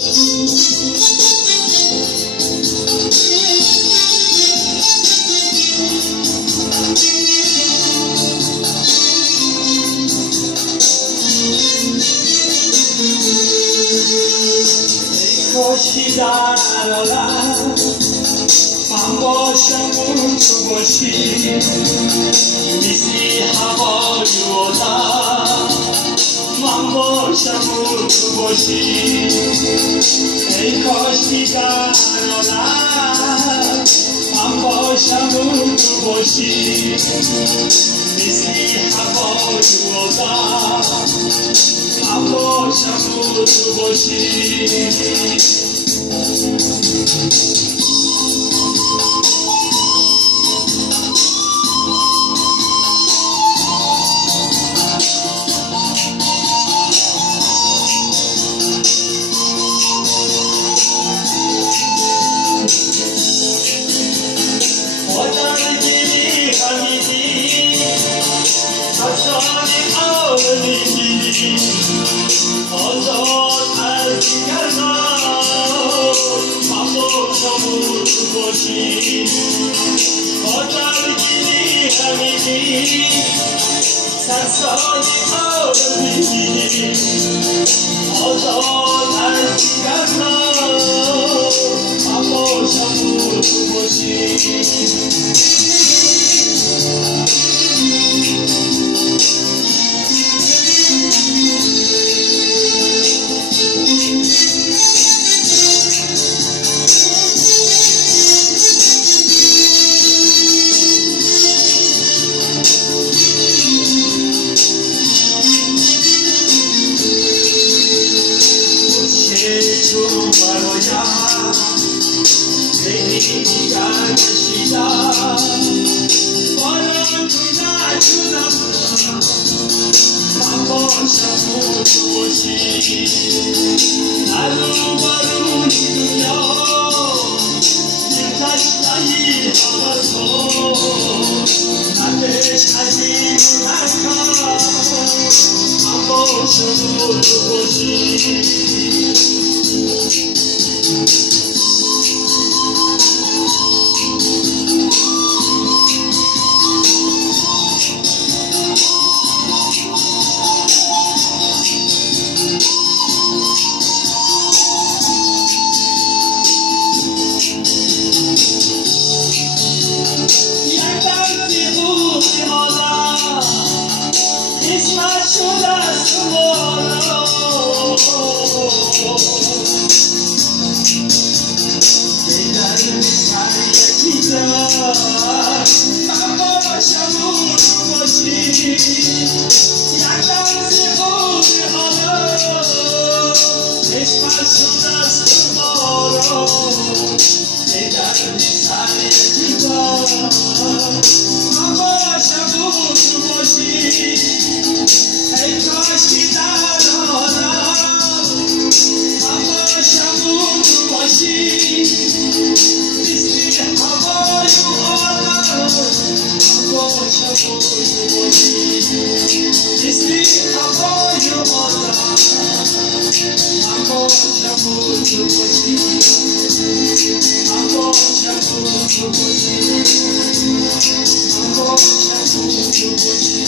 کاشی در عالم من باشم و تو باشی، مثل هوای آدم من باشم و تو باشی. ای کاشی در عالم من باشم و تو باشی، مثل هوای آدم من باشم و تو باشی. آزاد از دیگران من باشم و تو باشی، با درگیری همیدی سرسانی آرزی. آزاد از دیگران من باشم و تو باشی. چون برایم زندگی دیگر کشیدم، بالا تو نشدم من باشم و تو باشی. در روبروی دنیا این تشنهی حوضها ندش عظیم نکن من باشم و تو باشی. I'm